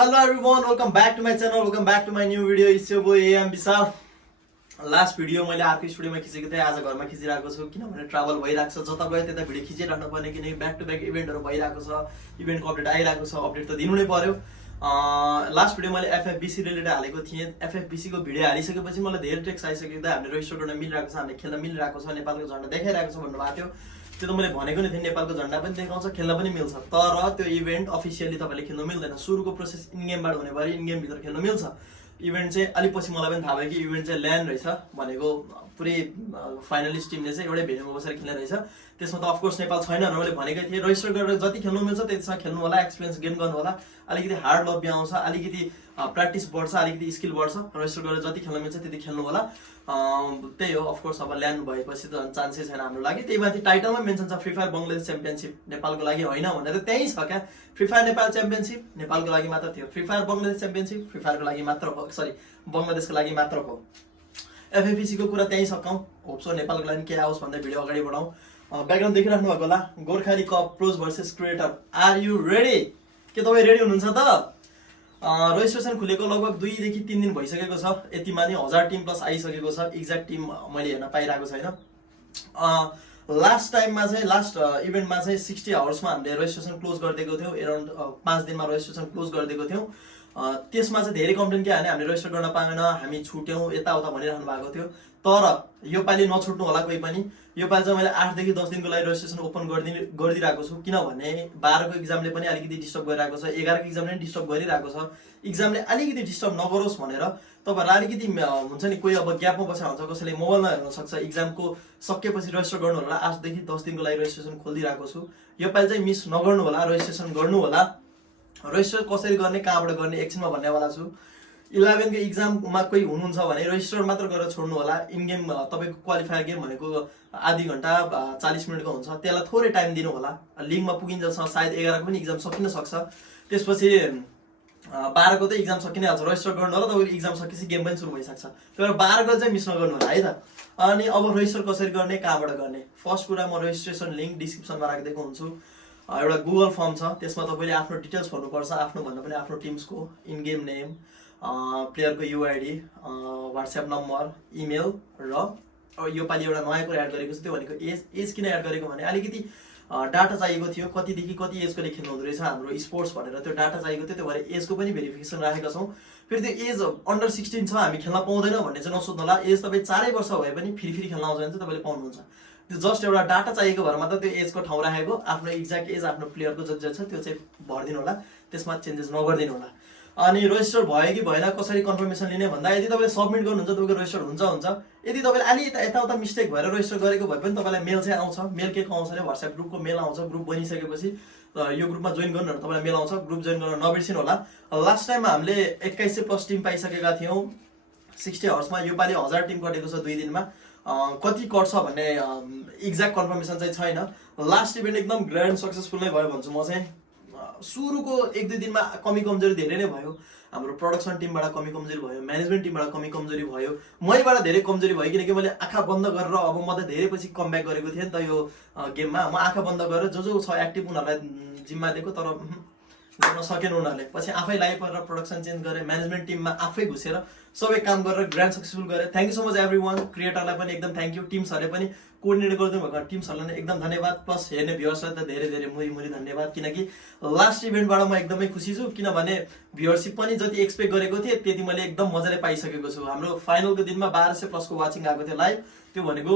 Hello everyone, welcome back to my channel, welcome back to my new video. It's your boy AM Vishal. Last video मैले अर्को स्टुडियोमा खिचेको थिएँ, आज घरमा खिचिरहेको छु किनभने ट्राभल भइरहेको छ, जता गयो त्यता भिडियो खिचिरहनु पर्ने किनकि ब्याक टु ब्याक इभेन्टहरु भइरहेको छ, इभेन्टको अपडेट आइरहेको छ, अपडेट त दिनु नै पर्यो। लास्ट भिडियो मैले एफएफबीसी रिलेटेड हालेको थिएँ। एफएफबीसी को भिडियो हालिसकेपछि मलाई धेरै टेक्स्ट आइसक्यो, हामीले रजिस्टर गर्न मिलिरहेको छ, हामीले खेल्न मिलिरहेको छ, नेपालको झन्डा देखाइरहेको छ भन्नुभएको थियो। त्यो त मैले भनेको नै थिएँ, नेपालको झन्डा पनि देखाउँछ, खेल्न पनि मिल्छ, तर त्यो इभेन्ट अफिसियली तपाईले खेल्न मिल्दैन। सुरुको प्रोसेस इन गेमबाट हुने भएर इन गेम भित्र खेल्न मिल्छ। इभेन्ट चाहिँ अलि पछि मलाई पनि थाहा भयो कि इभेन्ट चाहिँ ल्यान्ड रहेछ भनेको, पुरै फाइनलिस्ट टिमले चाहिँ एउटै भेन्यूमा बसेर खेल्ने रहेछ। त्यसमा त अफकोर्स नेपाल छैन भनेर मैले भनेकै थिएँ। रजिस्टर गरेर जति खेल्नु मिल्छ त्यतिसम्म खेल्नु होला, एक्सपिरियन्स गेन गर्नु होला, अलिकति हार्ड लब्बी आउँछ, अलिकति प्र्याक्टिस बढ्छ, अलिकति स्किल बढ्छ। रजिस्टर गरेर जति खेल्न मिल्छ त्यति खेल्नु होला। त्यही हो, अफकोर्स अब ल्यान्ड भएपछि त चान्सै छैन हाम्रो लागि। त्यही माथि टाइटलमा मेन्सन छ फ्री फायर बङ्गलादेश च्याम्पियनसिप नेपालको लागि होइन भनेर, त्यही छ क्या। फ्री फायर नेपाल च्याम्पियनसिप नेपालको लागि मात्र थियो, free fire Bangladesh championship free फायरको लागि मात्र हो, सरी बङ्गलादेशको लागि मात्र हो। एफएफबीसी को कुरा त्यही सकाउँ, होप्सो नेपालको लागि के आओस् भन्दै भिडियो अगाडि बढाउँ। ब्याकग्राउन्ड देखिराख्नु भएको होला, Gorkhali cup pros versus creator. Are you ready? के तपाईँ रेडी हुनुहुन्छ त? रजिस्ट्रेसन खुलेको लगभग 2 देखि 3 दिन भइसकेको छ। यतिमा नि 1000 टिम प्लस आइसकेको छ। एक्ज्याक्ट टिम मैले हेर्न पाइरहेको छैन। लास्ट टाइममा चाहिँ लास्ट इभेन्टमा चाहिँ 60 आवर्समा हामीले रजिस्ट्रेसन क्लोज गरिदिएको थियौँ। एराउन्ड 5 दिनमा रजिस्ट्रेसन क्लोज गरिदिएको थियौँ। त्यसमा चाहिँ धेरै कम्प्लेन के हाने, हामीले रजिस्टर गर्न पाएन, हामी छुट्यौँ, यताउता भनिरहनु भएको थियो। तर योपालि नछुट्नु होला कोही पनि। योपालि चाहिँ मैले 8 देखि 10 दिनको लागि रजिस्ट्रेसन ओपन गरिदिरहेको छु, किनभने 12 को एक्जामले पनि अलिकति डिस्टर्ब गरिरहेको छ, 11 को एक्जामले पनि डिस्टर्ब गरिरहेको छ। एक्जामले अलिकति डिस्टर्ब नगरोस् भनेर तपाईँहरूलाई अलिकति हुन्छ नि, कोही अब ग्यापमा बसेर हुन्छ, कसैले मोबाइलमा हेर्न सक्छ, एक्जामको सकेपछि रजिस्टर गर्नु होला। 8 देखि 10 दिनको लागि रजिस्ट्रेसन खोलिदिरहेको छु। योपालि चाहिँ मिस नगर्नु होला, रजिस्ट्रेसन गर्नु होला। रजिस्टर कसरी गर्ने, कहाँबाट गर्ने एकछिनमा भन्नेवाला छु। 11 को एक्जाममा कोही हुनुहुन्छ भने रजिस्टर मात्र गरेर छोड्नु होला। इन गेम तपाईँको क्वालिफायर गेम भनेको आधी घन्टा 40 मिनटको हुन्छ, त्यसलाई थोरै टाइम दिनु होला। लिगमा पुगिन्जेलसम्म सायद 11 को पनि एक्जाम सकिन सक्छ, त्यसपछि 12 को त एक्जाम सकिनहाल्छ। रजिस्टर गर्नु होला, तपाईँको एक्जाम सकेपछि गेम पनि सुरु भइसक्छ। त्यही भएर 12 को चाहिँ मिस नगर्नु होला है त। अनि अब रजिस्टर कसरी गर्ने, कहाँबाट गर्ने? फर्स्ट कुरा, म रजिस्ट्रेसन लिङ्क डिस्क्रिप्सनमा राखिदिएको हुन्छु। एउटा गुगल फर्म छ, त्यसमा तपाईँले आफ्नो डिटेल्स भर्नुपर्छ, आफ्नो भन्दा पनि आफ्नो टिम्सको इन गेम नेम, प्लेयरको युआइडी, व्हाट्सएप नम्बर, इमेल र योपालि एउटा नयाँ कुरा एड गरेको छु, त्यो भनेको एज किन एड गरेको भने अलिकति डाटा चाहिएको थियो, कतिदेखि कति एजकोले खेल्नु हुँदो रहेछ हाम्रो स्पोर्ट्स भनेर त्यो डाटा चाहिएको थियो। त्यो भएर एजको पनि भेरिफिकेसन राखेका छौँ। फेरि त्यो एज अन्डर 16 छ, हामी खेल्न पाउँदैन भन्ने चाहिँ नसोध्नु होला। एज तपाईँ 4 वर्ष भए पनि फेरि खेल्न आउँछ भने चाहिँ तपाईँले पाउनुहुन्छ। त्यो जस्ट एउटा डाटा चाहिएको भएर मात्र त्यो एजको ठाउँ राखेको। आफ्नो एक्ज्याक्ट एज आफ्नो प्लेयरको जति छ त्यो चाहिँ भरिदिनु होला, त्यसमा चेन्जेस नगरिदिनु होला। अनि रजिस्टर भयो कि भएन, कसरी कन्फर्मेसन लिने भन्दा, यदि तपाईँले सबमिट गर्नुहुन्छ तपाईँको रजिस्टर हुन्छ। यदि तपाईँले अलि यताउता मिस्टेक भएर रजिस्टर गरेको भए पनि तपाईँलाई मेल चाहिँ आउँछ। मेल के को आउँछ भने व्हाट्सएप ग्रुपको मेल आउँछ। ग्रुप बनिसकेपछि यो ग्रुपमा जोइन गर्नु तपाईँलाई मेल आउँछ। ग्रुप जोइन गर्न नबिर्सिनु होला। लास्ट टाइममा हामीले 2100 प्लस टिम पाइसकेका थियौँ 60 आवर्समा। योपालि 1000 टिम कटेको छ 2 दिनमा। कति कट्छ भन्ने एक्ज्याक्ट कन्फर्मेसन चाहिँ छैन। लास्ट इभेन्ट एकदम ग्रान्ड सक्सेसफुल नै भयो भन्छु म चाहिँ। सुरुको 1-2 दिनमा कमी कमजोरी धेरै नै भयो। हाम्रो प्रोडक्सन टिमबाट कमी कमजोरी भयो, म्यानेजमेन्ट टिमबाट कमी कमजोरी भयो, मैबाट धेरै कमजोरी भयो, किनकि मैले आँखा बन्द गरेर अब म त धेरै पछि कमब्याक गरेको थिएँ नि त यो गेममा। म आँखा बन्द गरेर जो छ एक्टिभ उनीहरूलाई जिम्मा दिएको, तर गर्न सकेन उनीहरूले। पछि आफै लाइभ गरेर प्रोडक्सन चेन्ज गरेँ, म्यानेजमेन्ट टिममा आफै घुसेर सबै काम गरेर ग्रान्ड सक्सेसफुल गरेँ। Thank you so much everyone. क्रिएटरलाई पनि एकदम थ्याङ्क यू, टिम्सहरूले पनि कोअर्डिनेट गरिदिनु भएको टिम्सहरूलाई पनि एकदम धन्यवाद, प्लस हेर्ने भ्युअर्सलाई त धेरै धेरै मुरी धन्यवाद। किनकि लास्ट इभेन्टबाट म एकदमै खुसी छु, किनभने भ्युअरसिप पनि जति एक्सपेक्ट गरेको थिएँ त्यति मैले एकदम मजाले पाइसकेको छु। हाम्रो फाइनलको दिनमा 1200 प्लसको वाचिङ आएको थियो लाइभ। त्यो भनेको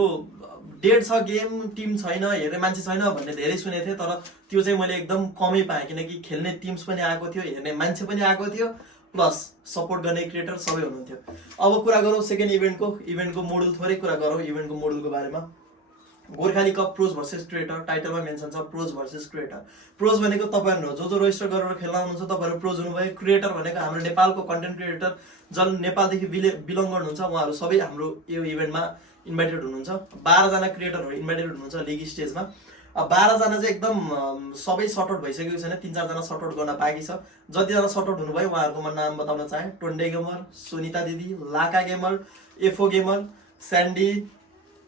डेड छ गेम, टिम छैन, हेर्ने मान्छे छैन भन्ने धेरै सुनेको थिएँ, तर त्यो चाहिँ मैले एकदम कमै पाएँ, किनकि खेल्ने टिम्स पनि आएको थियो, हेर्ने मान्छे पनि आएको थियो, प्लस सपोर्ट गर्ने क्रिएटर सबै हुनुहुन्थ्यो। अब कुरा गरौँ सेकेन्ड इभेन्टको मोडल, थोरै कुरा गरौँ इभेन्टको मोडलको बारेमा। Gorkhali cup pros versus creator, टाइटलमा मेन्सन छ प्रोज भर्सेस क्रिएटर। प्रोज भनेको तपाईँहरू हो, जो रजिस्टर गरेर खेल्न आउनुहुन्छ तपाईँहरू प्रोज हुनुभयो। क्रिएटर भनेको हाम्रो नेपालको कन्टेन्ट क्रिएटर जन नेपालदेखि बिलङ गर्नुहुन्छ, उहाँहरू सबै हाम्रो यो इभेन्टमा इन्भाइटेड हुनुहुन्छ। 12 जना क्रिएटरहरू इन्भाइटेड हुनुहुन्छ लिग स्टेजमा। 12 जना चाहिँ एकदम सबै सर्ट आउट भइसकेको छैन, 3-4 जना सर्ट आउट गर्न बाँकी छ। जतिजना सर्ट आउट हुनुभयो उहाँहरूकोमा नाम बताउन चाहे, टोन्डे गेमर, सुनिता दिदी, Laka gamer, F O gamer, Sandy,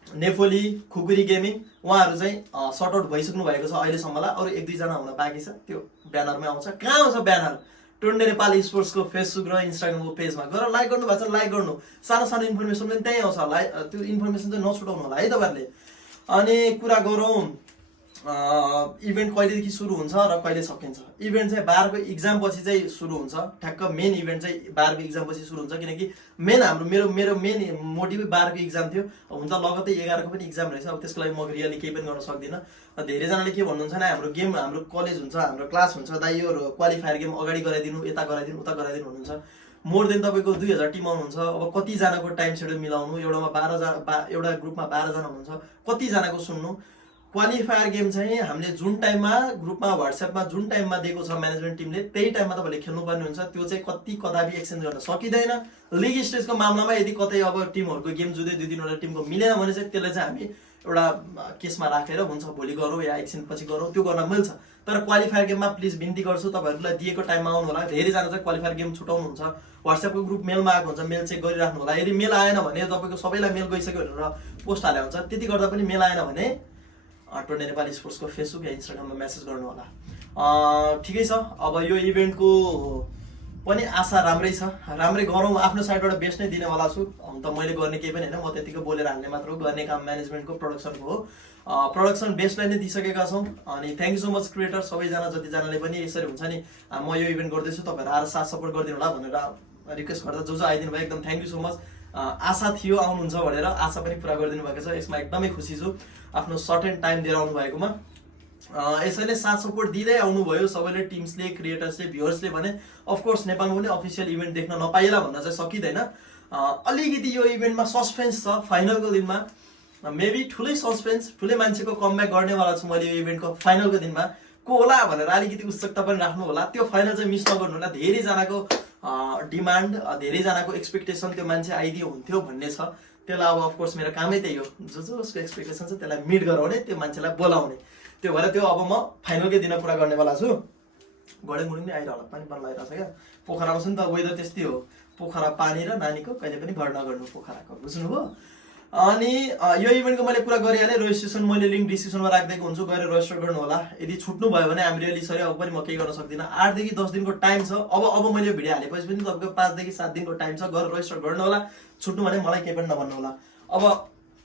नेफोली, खुकुरी गेमिङ, उहाँहरू चाहिँ सर्ट आउट भइसक्नु भएको छ अहिलेसम्मलाई। अरू 1-2 जना हुन बाँकी छ, त्यो ब्यानरमै आउँछ। कहाँ आउँछ ब्यानर? टोन्डे नेपाली स्पोर्ट्सको फेसबुक र इन्स्टाग्रामको पेजमा गएर लाइक गर्नु भएको छ लाइक गर्नु, सानो सानो इन्फर्मेसन पनि त्यहीँ आउँछ होला, त्यो इन्फर्मेसन चाहिँ नछुटाउनु होला है तपाईँहरूले। अनि कुरा गरौँ इभेन्ट कहिलेदेखि सुरु हुन्छ र कहिले सकिन्छ। इभेन्ट चाहिँ 12 को इक्जाम पछि चाहिँ सुरु हुन्छ, ठ्याक्क मेन इभेन्ट चाहिँ 12 को इक्जाम पछि सुरु हुन्छ, किनकि मेन हाम्रो मेरो मेन मोटिभै 12 को इक्जाम थियो। हुन त लगतै 11 को पनि इक्जाम रहेछ, अब त्यसको लागि म रियली केही पनि गर्न सक्दिनँ। धेरैजनाले के भन्नुहुन्छ भने हाम्रो गेम हाम्रो कलेज हुन्छ हाम्रो क्लास हुन्छ दाइ यो क्वालिफायर गेम अगाडि गराइदिनु यता गराइदिनु उता गराइदिनु भन्नुहुन्छ। मोर देन तपाईँको 2000 टिम आउनुहुन्छ, अब कतिजनाको टाइम सेड्युल मिलाउनु, एउटा ग्रुपमा 12 जना हुनुहुन्छ, कतिजनाको सुन्नु। क्वालिफायर गेम चाहिँ हामीले जुन टाइममा ग्रुपमा व्हाट्सएपमा जुन टाइममा दिएको छ म्यानेजमेन्ट टिमले त्यही टाइममा तपाईँले खेल्नुपर्ने हुन्छ, त्यो चाहिँ कदापि एक्सचेन्ज गर्न सकिँदैन। लिग स्टेजको मामलामा यदि कतै अब टिमहरूको गेम जुधै 2-3वटा टिमको मिलेन भने चाहिँ त्यसलाई चाहिँ हामी एउटा केसमा राखेर हुन्छ भोलि गरौँ या एकछिन पछि गरौँ, त्यो गर्न मिल्छ। तर क्वालिफायर गेममा प्लिज बिन्ती गर्छु तपाईँहरूलाई दिएको टाइममा आउनु होला। धेरैजना चाहिँ क्वालिफायर गेम छुटाउनुहुन्छ, व्हाट्सएपको ग्रुप मेलमा आएको हुन्छ, मेल चेक गरिराख्नु होला। यदि मेल आएन भने तपाईँको सबैलाई मेल गइसक्यो भनेर पोस्ट हाले हुन्छ, त्यति गर्दा पनि मेल आएन भने टोन्डे नेपाली स्पोर्ट्सको फेसबुक या इन्स्टाग्राममा मेसेज गर्नु होला। ठिकै छ, अब यो इभेन्टको पनि आशा राम्रै छ, राम्रै गरौँ। आफ्नो साइडबाट बेस्ट नै दिनेवाला छु। हुन त मैले गर्ने केही पनि होइन, म त्यतिकै बोलेर हाल्ने मात्र हो, गर्ने काम म्यानेजमेन्टको प्रोडक्सनको हो। प्रोडक्सन बेस्टलाई नै दिइसकेका छौँ। अनि thank you so much creator सबैजना जतिजनाले पनि यसरी हुन्छ नि म यो इभेन्ट गर्दैछु तपाईँहरू आएर साथ सपोर्ट गरिदिनु होला भनेर रिक्वेस्ट गर्दा जो आइदिनु भयो एकदम थ्याङ्क यू सो मच। आशा थियो आउनुहुन्छ भनेर, आशा पनि पुरा गरिदिनु भएको छ, यसमा एकदमै खुसी छु आफ्नो सर्टेन टाइम दिएर आउनु भएकोमा। यसैले साथ सपोर्ट दिँदै आउनुभयो सबैले, टिम्सले क्रिएटर्सले भ्युअर्सले भने। अफकोर्स नेपालमा पनि अफिसियल इभेन्ट देख्न नपाइएला भन्न चाहिँ सकिँदैन। अलिकति यो इभेन्टमा सस्पेन्स छ फाइनलको दिनमा, मेबी ठुलै सस्पेन्स, ठुलै मान्छेको कमब्याक गर्नेवाला छु मैले यो इभेन्टको फाइनलको दिनमा। को होला भनेर अलिकति उत्सुकता पनि राख्नु होला, त्यो फाइनल चाहिँ मिस नगर्नु होला। धेरैजनाको डिमान्ड, धेरैजनाको एक्सपेक्टेसन त्यो मान्छे आइदियो हुन्थ्यो भन्ने छ। त्यसलाई अब अफकोर्स मेरो कामै त्यही हो, जसको एक्सपेक्टेसन छ त्यसलाई मिट गराउने, त्यो मान्छेलाई बोलाउने। त्यो भएर त्यो अब म फाइनलकै दिन पुरा गर्नेवाला छु। गडेमुडी नै आइरहला, पानी लागिरहेको छ क्या पोखरामा छ नि त, वेदर त्यस्तै हो। पोखरा पानी र नानीको कहिले पनि घर नगर्नु पोखराको, बुझ्नुभयो। अनि यो इभेन्टको मैले पुरा गरिहालेँ। रेजिस्ट्रेसन मैले लिङ्क डिस्क्रिप्सनमा राखिदिएको हुन्छु, गएर रेजिस्टर गर्नु होला। यदि छुट्नु भयो भने हामी रियली सरी, अब पनि म केही गर्न सक्दिनँ। 8 देखि 10 दिनको टाइम छ। अब मैले यो भिडियो हालेपछि पनि तपाईँको 5 देखि 7 दिनको टाइम छ, गएर रेजिस्टर गर्नु होला। छुट्नु भने मलाई केही पनि नभन्नु होला। अब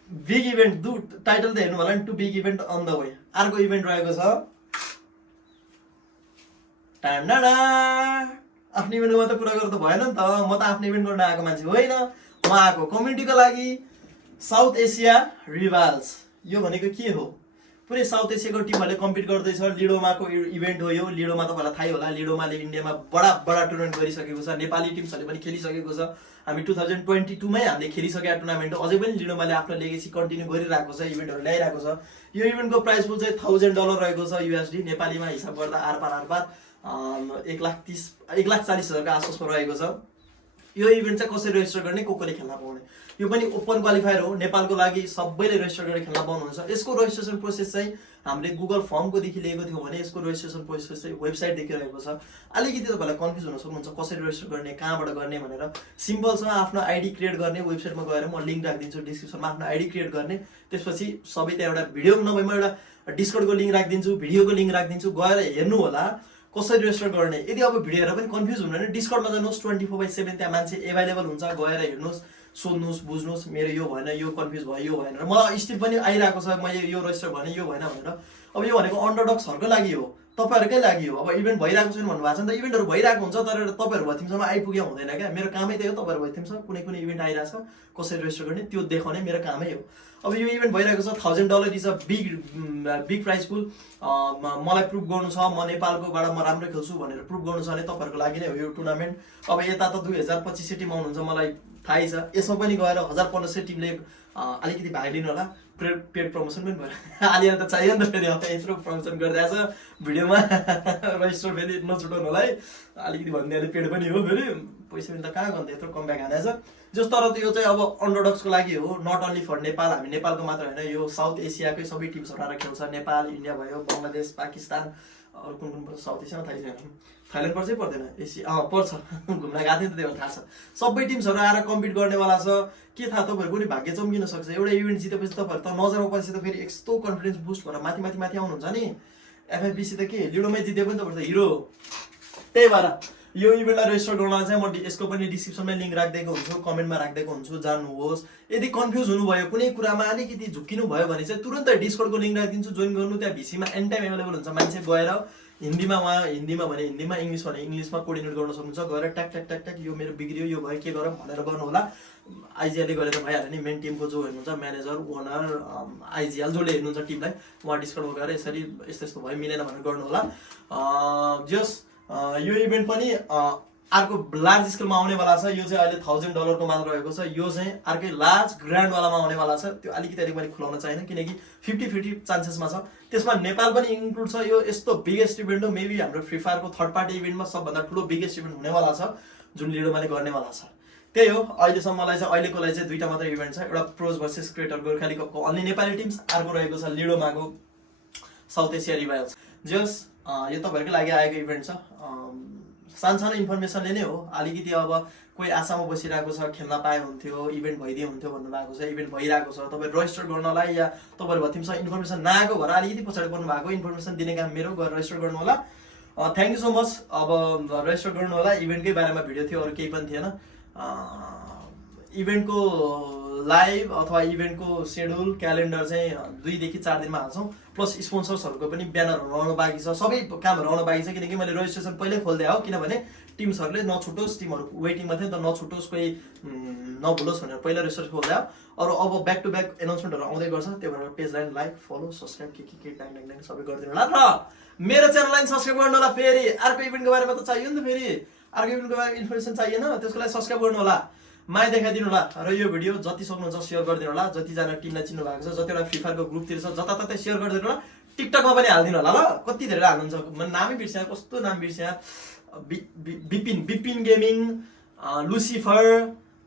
बिग इभेन्ट टाइटल त हेर्नु होला नि, two big event on the way. अर्को इभेन्ट रहेको छ टान्डाडा। आफ्नो इभेन्टको मात्रै पुरा गरेर त भएन नि त, म त आफ्नो इभेन्ट गर्न आएको मान्छे होइन, म आएको कम्युनिटीको लागि। साउथ एसिया रिभाल्स यो भनेको के हो? पुरै साउथ एसियाको टिमहरूले कम्पिट गर्दैछ। लिडोमाको इभेन्ट हो यो। लिडोमा तपाईँलाई थाहै होला, लिडोमाले इन्डियामा बडा टुर्नामेन्ट गरिसकेको छ, नेपाली टिम्सहरूले पनि खेलिसकेको छ। हामी 2022 मै हामीले खेलिसकेका टुर्नामेन्ट हो। अझै पनि लिडोमाले आफ्नो लेगेसी कन्टिन्यू गरिरहेको छ, इभेन्टहरू ल्याइरहेको छ। यो इभेन्टको प्राइस पुल चाहिँ $1000 रहेको छ USD, नेपालीमा हिसाब गर्दा आरपार 1,40,000 आसपासमा रहेको छ। यो इभेन्ट चाहिँ कसरी रेजिस्टर गर्ने, कोले खेल्न पाउने, यो पनि ओपन क्वालिफायर हो। नेपालको लागि सबैले रेजिस्टर गरेर खेल्न पाउनुहुन्छ। यसको रेजिस्ट्रेसन प्रोसेस चाहिँ हामीले गुगल फर्मकोदेखि लिएको थियौँ भने यसको रेजिस्ट्रेसन प्रोसेस चाहिँ वेबसाइटदेखि रहेको छ। अलिकति तपाईँलाई कन्फ्युज हुन सक्नुहुन्छ कसरी रेजिस्टर गर्ने, कहाँबाट गर्ने भनेर। सिम्पल छ, आफ्नो आइडी क्रिएट गर्ने, वेबसाइटमा गएर म लिङ्क राखिदिन्छु डिस्क्रिप्सनमा, आफ्नो आइडी क्रिएट गर्ने। त्यसपछि सबै त्यहाँ एउटा भिडियो नभए म एउटा डिस्कर्डको लिङ्क राखिदिन्छु, भिडियोको लिङ्क राखिदिन्छु, गएर हेर्नु होला कसरी रेजिस्टर गर्ने। यदि अब भिडियो हेरेर पनि कन्फ्युज हुनु भने डिस्कर्डमा जानुहोस्, 24/7 त्यहाँ मान्छे एभाइलेबल हुन्छ, गएर हेर्नुहोस्, सोध्नुहोस्, बुझ्नुहोस् मेरो यो भएन, यो कन्फ्युज भयो, यो भएन। मलाई स्टिल पनि आइरहेको छ, मैले यो रेजिस्टर भने यो भएन भनेर। अब यो भनेको अन्डरडक्सहरूको लागि हो, तपाईँहरूकै लागि हो। अब इभेन्ट भइरहेको छैन भन्नुभएको छ नि त, इभेन्टहरू भइरहेको हुन्छ तर तपाईँहरू भएथिमसम्म आइपुग्यो हुँदैन क्या। मेरो कामै त्यही हो, तपाईँहरू भएथिमसम्म कुनै इभेन्ट आइरहेछ कसरी रेजिस्टर गर्ने त्यो देखाउने मेरो कामै हो। अब यो इभेन्ट भइरहेको छ, $1000 इज अ बिग प्राइस पुल। मलाई प्रुभ गर्नु छ म नेपालकोबाट म राम्रो खेल्छु भनेर प्रुभ गर्नु छ भने तपाईँहरूको लागि नै हो यो टुर्नामेन्ट। अब यता त 2025 टिम आउनुहुन्छ मलाई थाहै छ, यसमा पनि गएर 1500 टिमले अलिकति भाग लिनु होला। पेड प्रमोसन पनि भयो, आलिया त चाहियो नि त, फेरि यत्रो प्रमोसन गरिरहेछ भिडियोमा। रेजिस्टर फेरि नछुटाउनु होला है, अलिकति भनिदिहाले पेड पनि हो, फेरि पैसा पनि त कहाँ गर्दा यत्रो कमब्याक हानेछ। जस तर यो चाहिँ अब अन्डरडक्सको लागि हो, नट ओन्ली फर नेपाल। हामी नेपालको मात्र होइन, यो साउथ एसियाकै सबै टिम्सहरू आएर खेल्छ। नेपाल, इन्डिया भयो, बङ्गलादेश, पाकिस्तान, अरू कुन पर्छ साउथ एसियामा थाहै छैन। थाइल्यान्ड पर्छ पर्दैन, एसिया पर्छ, घुम्न गएको थिएँ नि त, त्यही भएर थाहा छ। सबै टिम्सहरू आएर कम्पिट गर्नेवाला छ। के थाहा तपाईँहरूको पनि भाग्य चम्किन सक्छ। एउटा इभेन्ट जितेपछि तपाईँहरू त नजरमा पछि त फेरि यस्तो कन्फिडेन्स बुस्ट भएर माथि आउनुहुन्छ नि। FIBC त के लिडोमै जिते पनि तपाईँहरू त हिरो। त्यही भएर यो इभेन्टलाई रेजिस्टर गर्नलाई चाहिँ म यसको पनि डिस्क्रिप्सनमा लिङ्क राखिदिएको हुन्छु, कमेन्टमा राखिदिएको हुन्छु, जान्नुहोस्। यदि कन्फ्युज हुनुभयो कुनै कुरामा, अलिकति झुक्किनु भयो भने चाहिँ तुरन्तै डिस्कर्डको लिङ्क राखिदिन्छु, जोइन गर्नु। त्यहाँ भिसीमा एनी टाइम एभाइलेबल हुन्छ, मान्छे गएर हिन्दीमा हिन्दीमा भने हिन्दीमा, इङ्ग्लिस भने इङ्ग्लिसमा कोअर्डिनेट गर्न सक्नुहुन्छ। गएर ट्याक ट्याक ट्याक ट्याक यो मेरो बिग्रियो, यो भयो, के गरौँ भनेर गर्नु होला। आइजिएलले गरेर भइहाल्यो नि। मेन टिमको जो हेर्नुहुन्छ, म्यानेजर, ओनर, आइजिएल जसले हेर्नुहुन्छ टिमलाई, उहाँ डिस्कर्डमा गएर यसरी यस्तो यस्तो भयो, मिलेन भनेर गर्नु होला। जस यो इभेन्ट पनि अर्को लार्ज स्केलमा आउनेवाला छ। यो चाहिँ अहिले $1000 मात्र रहेको छ। यो चाहिँ अर्कै लार्ज ग्रान्डवालामा आउनेवाला छ। त्यो अलिकति मैले खुलाउन चाहिनँ किनकि 50-50 चान्सेसमा छ। त्यसमा नेपाल पनि इन्क्लुड छ। यो यस्तो बिगेस्ट इभेन्ट हो, मेबी हाम्रो फ्री फायरको थर्ड पार्टी इभेन्टमा सबभन्दा ठुलो बिगेस्ट इभेन्ट हुनेवाला छ, जुन लिडोमाले गर्नेवाला छ। त्यही हो, अहिलेसम्मलाई चाहिँ अहिलेकोलाई चाहिँ 2टा मात्र इभेन्ट छ। एउटा प्रोज भर्सेस क्रिएटर गोर्खाली कपको अन्य नेपाली टिम्स, अर्को रहेको छ लिडोमाको साउथ एसिया रिभाइल्स। जस यो तपाईँहरूकै लागि आएको इभेन्ट छ। सानसानो इन्फर्मेसनले नै हो। अलिकति अब कोही आशामा बसिरहेको छ, खेल्न पाए हुन्थ्यो, इभेन्ट भइदिए हुन्थ्यो भन्नुभएको छ। इभेन्ट भइरहेको छ, तपाईँ रजिस्टर गर्नलाई या तपाईँहरू भतिमसँग इन्फर्मेसन नआएको भएर अलिकति पछाडि पर्नु भएको, इन्फर्मेसन दिने काम मेरो, गएर रजिस्टर गर्नु होला। Thank you so much. अब रजिस्टर गर्नु होला। इभेन्टकै बारेमा भिडियो थियो, अरू केही पनि थिएन। इभेन्टको लाइभ अथवा इभेन्टको सेड्युल क्यालेन्डर चाहिँ 2 देखि 4 दिनमा हाल्छौँ। प्लस स्पोन्सर्सहरूको पनि ब्यानरहरू आउनु बाँकी छ, सबै कामहरू आउनु बाँकी छ। किनकि मैले रजिस्ट्रेसन पहिल्यै खोलिदिएँ हो, किनभने टिम्सहरूले नछुटोस्, टिमहरू वेटिङमा थियो नि त, नछुटोस्, कोही नभुलोस् भनेर पहिला रजिस्ट्रेसन खोलिदिएँ। अरू अब ब्याक टु ब्याक एनाउन्समेन्टहरू आउँदै गर्छ, त्यही भएर पेजलाई लाइक, फलो, सब्सक्राइब के ट्याङ सबै गरिदिनु होला। र मेरो च्यानललाई सब्सक्राइब गर्नु होला। फेरि अर्को इभेन्टको बारेमा त चाहियो नि त, फेरि अर्को इभेन्टको बारेमा इन्फर्मेसन चाहिएन, त्यसको लागि सब्सक्राइब गर्नु होला, माया देखाइदिनु होला। र यो भिडियो जति सक्नुहुन्छ सेयर गरिदिनु होला। जतिजना टिमलाई चिन्नु भएको छ, जतिवटा फ्री फायरको ग्रुपतिर छ, जताततै सेयर गरिदिनु होला। टिकटकमा पनि हालिदिनु होला। ल कति धेरै हाल्नुहुन्छ, म नामै बिर्स्या, कस्तो नाम बिर्स्या, बिपिन गेमिङ, लुसिफर,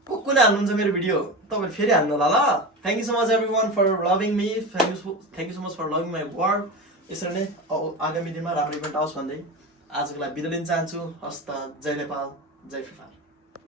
कसले हाल्नुहुन्छ मेरो भिडियो, तपाईँहरू फेरि हाल्नु होला। ल thank you so much everyone for loving me, thank you so much for loving my work. यसरी नै आगामी दिनमा राम्रो इभेन्ट आओस् भन्दै आजको लागि बिदा लिन चाहन्छु। हस्त, जय नेपाल, जय फ्री फायर।